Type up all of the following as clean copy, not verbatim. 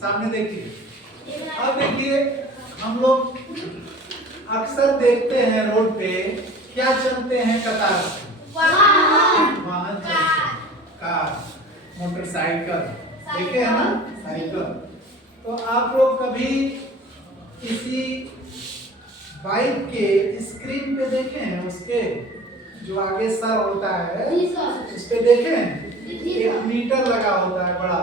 सामने देखिए। अब देखिए हम लोग अक्सर देखते हैं रोड पे क्या चलते हैं कतार से, वाहन चलते हैं, कार, मोटरसाइकिल, देखे है ना, साइकिल। तो आप लोग कभी किसी बाइक के स्क्रीन पे देखे हैं, उसके जो आगे सर होता है उस पे देखे हैं एक मीटर लगा होता है, बड़ा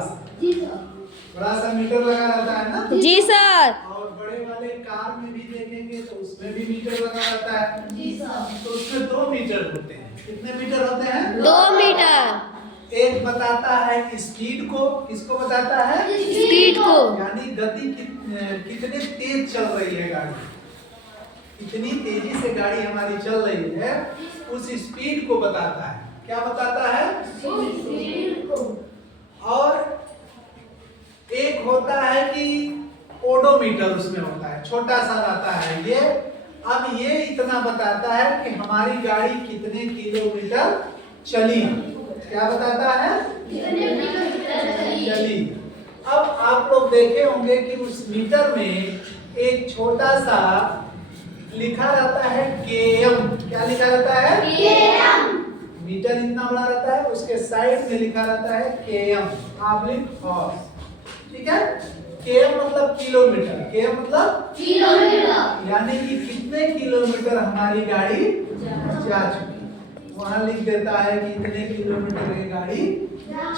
सा मीटर लगा रहता है ना जी सर। और बड़े वाले कार में भी देखेंगे तो उसमें भी मीटर लगा रहता है जी सर। तो उसमें 2 मीटर होते हैं। कितने मीटर होते हैं? 2 मीटर। एक बताता है स्पीड को, किसको बताता है? स्पीड को, यानी गति कितने तेज चल रही है गाड़ी, कितनी तेजी से गाड़ी हमारी चल रही है उस स्पीड को बताता है। क्या बताता है? स्पीड को। और एक होता है कि ओडोमीटर, उसमें होता है, छोटा सा रहता है ये। अब ये इतना बताता है कि हमारी गाड़ी कितने किलोमीटर चली। क्या बताता है? कितने किलोमीटर चली। अब आप लोग देखे होंगे कि उस मीटर में एक छोटा सा लिखा रहता है केएम। क्या लिखा रहता है? केएम। मीटर इतना बड़ा रहता है, उसके साइड में लिखा रहता है केएम, पब्लिक हॉर्स, ठीक है। केएम मतलब किलोमीटर, केएम मतलब किलोमीटर, यानी कि कितने किलोमीटर हमारी गाड़ी जा चुकी। वहां लिख देता है कि इतने किलोमीटर की गाड़ी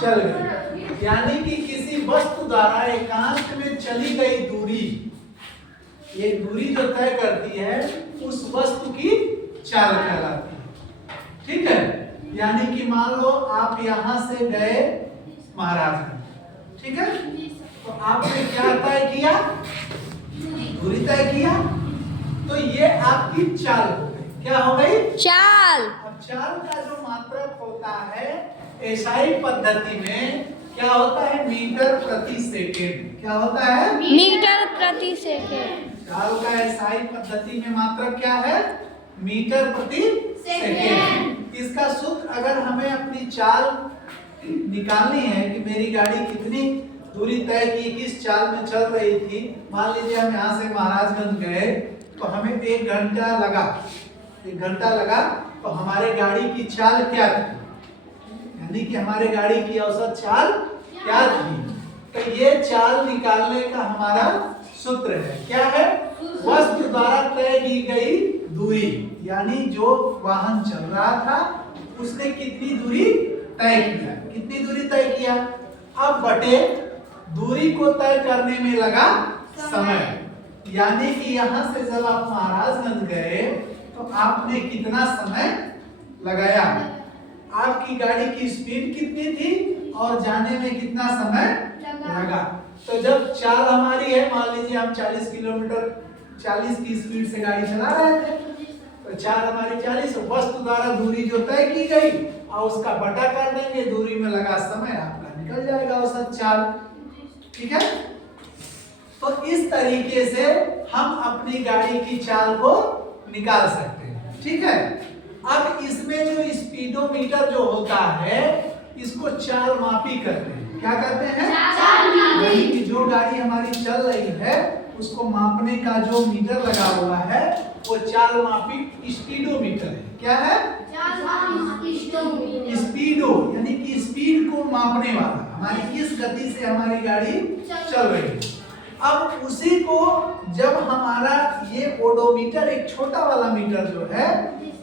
चल गई। यानी कि किसी वस्तु द्वारा एकांत में चली गई दूरी, ये दूरी जो तय करती है उस वस्तु की चाल कहलाती है, ठीक है। यानी कि मान लो आप यहां से गए महाराजगंज, ठीक है, तो आपने क्या तय किया? दूरी तय किया, तो ये आपकी चाल हो गई। क्या हो गई? चाल। अब चाल का जो मात्रक होता है एसआई पद्धति में क्या होता है? मीटर प्रति सेकेंड। क्या होता है? मीटर प्रति सेकेंड। चाल का एसआई पद्धति में मात्रक क्या है? मीटर प्रति सेकेंड। इसका सूत्र अगर हमें अपनी चाल निकालनी है कि मेरी गाड़ी कितनी दूरी तय की, किस चाल में चल रही थी, मान लीजिए हम यहाँ से महाराजगंज गए तो हमें 1 घंटा लगा, 1 घंटा लगा, तो हमारे गाड़ी की चाल क्या थी, यानी कि हमारे गाड़ी की औसत चाल क्या थी। तो ये चाल निकालने का हमारा सूत्र है। क्या है? वस्तु द्वारा तय की गई दूरी, यानी जो वाहन चल रहा था उसने कितनी दूरी तय किया, कितनी दूरी तय किया, अब बटे दूरी को तय करने में लगा समय। यानी कि यहाँ से जब आप महाराजगंज गए तो आपने कितना समय लगाया, आपकी गाड़ी की स्पीड कितनी थी और जाने में कितना समय लगा। तो जब चाल हमारी है, मान लीजिए हम 40 किलोमीटर 40 की स्पीड से गाड़ी चला रहे थे, तो चाल हमारी 40, वस्तु द्वारा दूरी जो तय की गई और उसका बटा कर देंगे, दूरी में लगा समय आपका निकल जाएगा औसत चाल, ठीक है। तो इस तरीके से हम अपनी गाड़ी की चाल को निकाल सकते हैं, ठीक है। अब इसमें जो स्पीडोमीटर जो होता है इसको चाल मापी करते हैं। क्या करते हैं? चाल मापी। कि जो गाड़ी हमारी चल रही है उसको मापने का जो मीटर लगा हुआ है वो चाल मापी स्पीडोमीटर है। क्या है? चाल मापी स्पीडो, यानी कि स्पीड को मापने वाला, हमारी किस गति से हमारी गाड़ी चल रही है। अब उसी को जब हमारा ये ओडोमीटर, एक छोटा वाला मीटर जो है,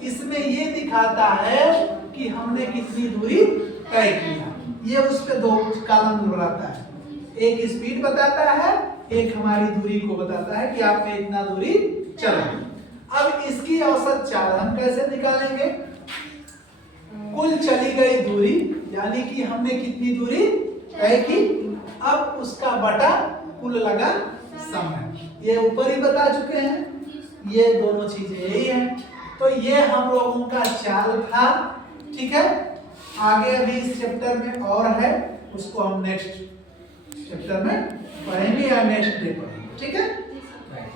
इसमें ये दिखाता है कि हमने कितनी दूरी तय किया। ये उस पे 2 कॉलम बनाता है, एक स्पीड बताता है, एक हमारी दूरी को बताता है कि आपने इतना दूरी चला। अब इसकी औसत चाल हम कैसे निकालेंगे? कुल चली गई दूरी, यानी कि हमने कितनी दूरी तय की, अब उसका बटा कुल लगा समय। ये ऊपर ही बता चुके हैं, ये दोनों चीजें यही हैं। तो ये हम लोगों का चाल था, ठीक है। आगे अभी इस चैप्टर में और है, उसको हम नेक्स्ट चैप्टर में पढ़ेंगे या नेक्स्ट डे पढ़ेंगे, ठीक है।